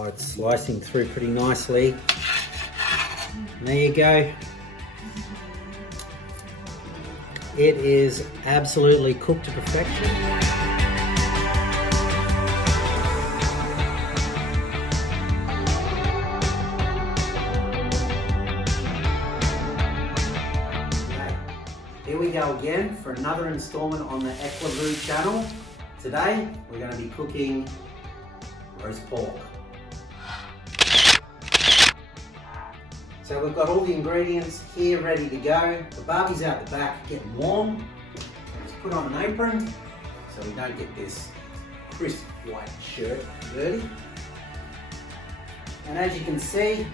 Oh, it's slicing through pretty nicely. And there you go. It is absolutely cooked to perfection. Here we go again for another installment on the Eps4 channel. Today we're going to be cooking roast pork. So we've got all the ingredients here ready to go. The barbie's out the back getting warm. Just put on an apron so we don't get this crisp white shirt dirty. And as you can see,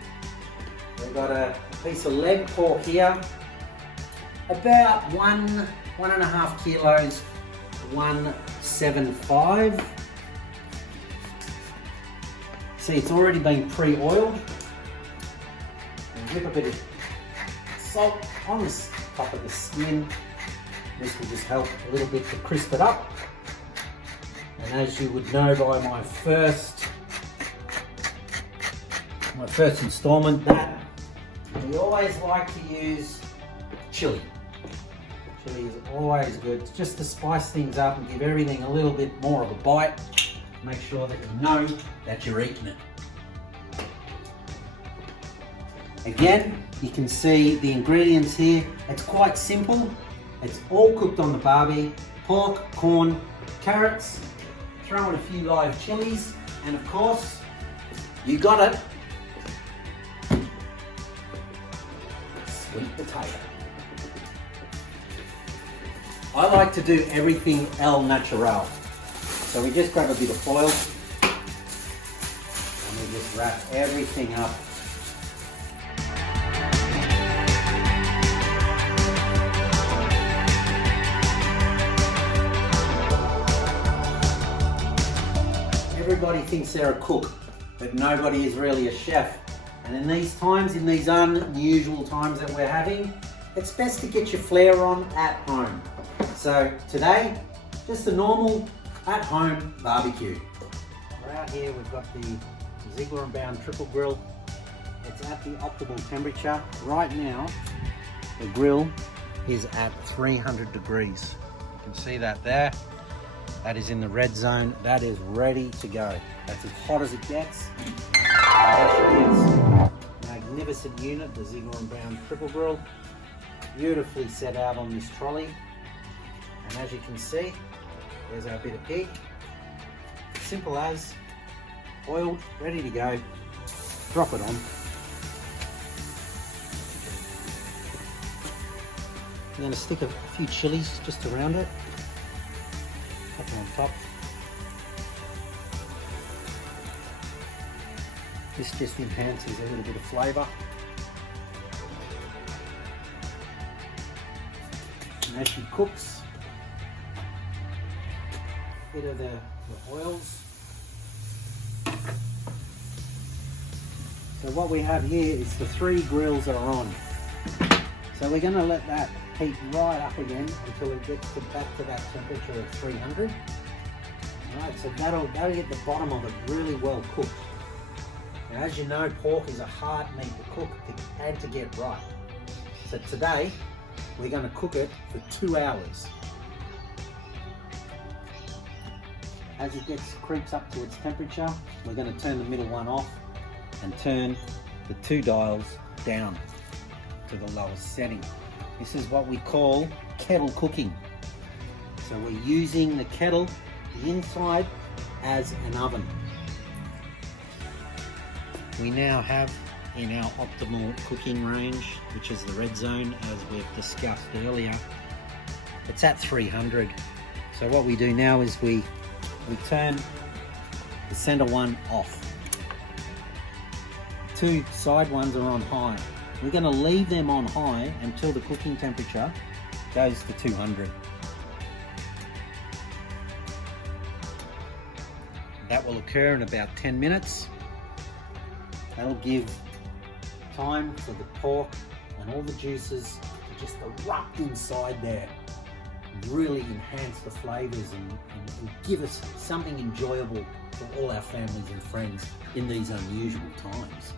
we've got a piece of leg pork here. About 1.5 kilos, 175. See, it's already been pre-oiled. And dip a bit of salt on the top of the skin. This will just help a little bit to crisp it up. And as you would know by my first installment, that we always like to use chili. Chili is always good, just to spice things up and give everything a little bit more of a bite. Make sure that you know that you're eating it. Again, you can see the ingredients here. It's quite simple. It's all cooked on the barbie. Pork, corn, carrots, throw in a few live chilies, and of course, you got it, sweet potato. I like to do everything al natural. So we just grab a bit of foil and we just wrap everything up. Everybody thinks they're a cook, but nobody is really a chef. And in these times, in these unusual times that we're having, it's best to get your flair on at home. So today, just a normal at-home barbecue. We're out here, we've got the Ziegler & Bound triple grill. It's at the optimal temperature. Right now, the grill is at 300 degrees. You can see that there. That is in the red zone. That is ready to go. That's as hot as it gets. And there she is. Magnificent unit, the Ziegler & Bound triple grill. Beautifully set out on this trolley. And as you can see, there's our bit of pig. Simple as, oiled, ready to go. Drop it on. I'm going to stick a few chilies just around it. Put them on top. This just enhances a little bit of flavour. And as she cooks, bit of the oils. So what we have here is the 3 grills are on. So we're going to let that heat right up again until it gets back to that temperature of 300. Alright, so that'll get the bottom of it really well cooked. Now, as you know, pork is a hard meat to cook and to get right. So today we're going to cook it for 2 hours. As it creeps up to its temperature, we're going to turn the middle one off and turn the 2 dials down to the lowest setting. This is what we call kettle cooking. So we're using the kettle, the inside, as an oven. We now have in our optimal cooking range, which is the red zone, as we've discussed earlier, it's at 300. So what we do now is we turn the center one off. The 2 side ones are on high. We're going to leave them on high until the cooking temperature goes to 200. That will occur in about 10 minutes. That'll give time for the pork and all the juices to just erupt inside there. really enhance the flavors and give us something enjoyable for all our families and friends in these unusual times.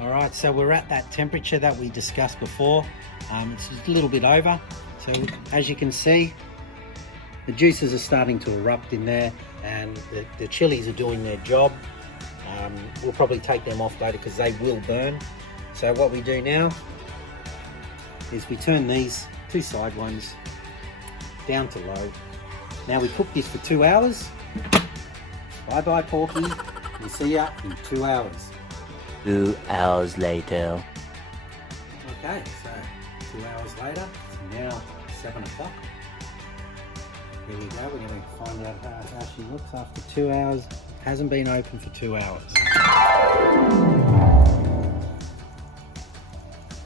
All right, so we're at that temperature that we discussed before. It's just a little bit over. So as you can see, the juices are starting to erupt in there, and the chilies are doing their job. We'll probably take them off later because they will burn. So what we do now is we turn these two side ones down to low. Now we cook this for 2 hours. Bye bye Porky, we'll see ya in 2 hours. 2 hours later. Okay, so 2 hours later, it's now 7 o'clock. Here we go, we're going to find out how she looks after 2 hours. Hasn't been open for 2 hours.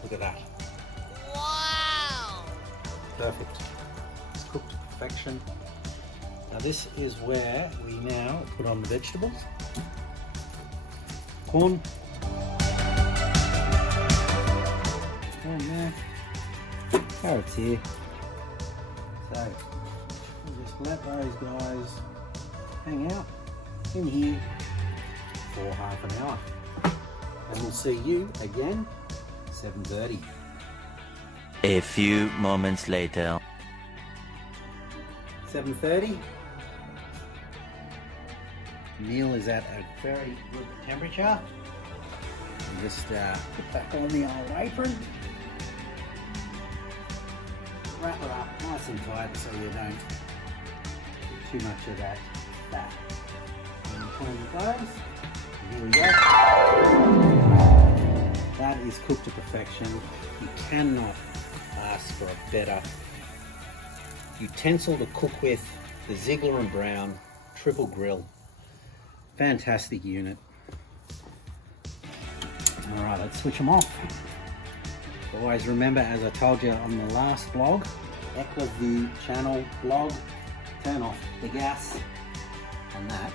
Look at that. Wow! Perfect. It's cooked to perfection. Now this is where we now put on the vegetables. Corn. Corn there. Carrots here. So we'll just let those guys hang out in here for half an hour. And we'll see you again 7:30. A few moments later. 7:30. Meal is at a very good temperature. And just put back on the old apron. Wrap it up nice and tight so you don't get too much of that fat. And clean those. Here we go. That is cooked to perfection. You cannot ask for a better utensil to cook with. The Ziegler and Brown triple grill. Fantastic unit. All right, let's switch them off. Always remember, as I told you on the last blog, Eps4 channel blog, turn off the gas, and that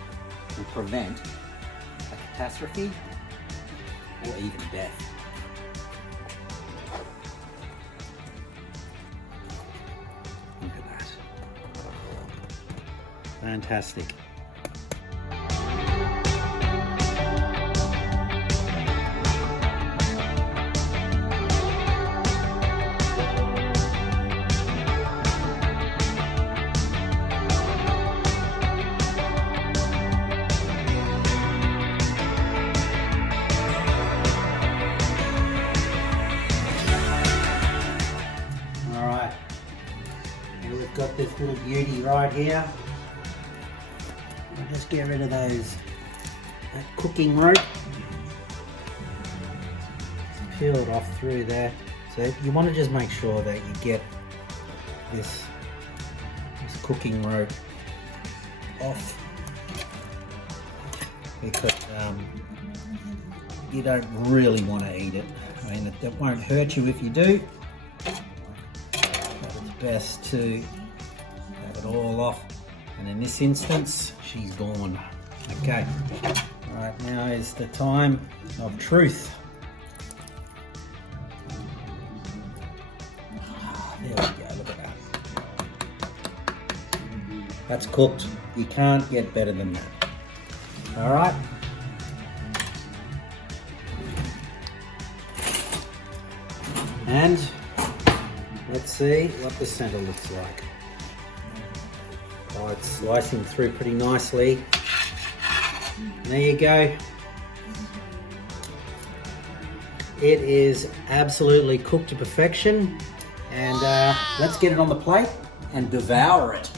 will prevent a catastrophe or even death. Look at that. Fantastic. Got this little beauty right here. I'll just get rid of that cooking rope. Just peel it off through there. So you want to just make sure that you get this cooking rope off, because you don't really want to eat it. I mean, it won't hurt you if you do, but it's best to have it all off. And in this instance, she's gone. Okay. All right, now is the time of truth. There we go, look at that. That's cooked. You can't get better than that. All right. And let's see what the center looks like. Oh, it's slicing through pretty nicely. There you go. It is absolutely cooked to perfection. And let's get it on the plate and devour it.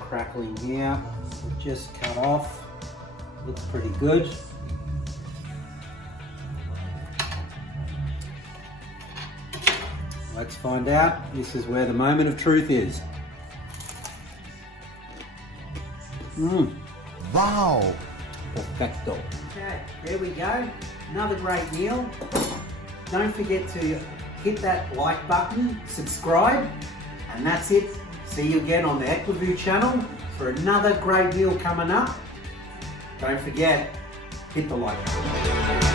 Crackling here, just cut off, looks pretty good. Let's find out. This is where the moment of truth is. Wow! Perfecto. Okay, there we go. Another great meal. Don't forget to hit that like button, subscribe, and that's it. See you again on the Eps4 channel for another great meal coming up. Don't forget, hit the like button.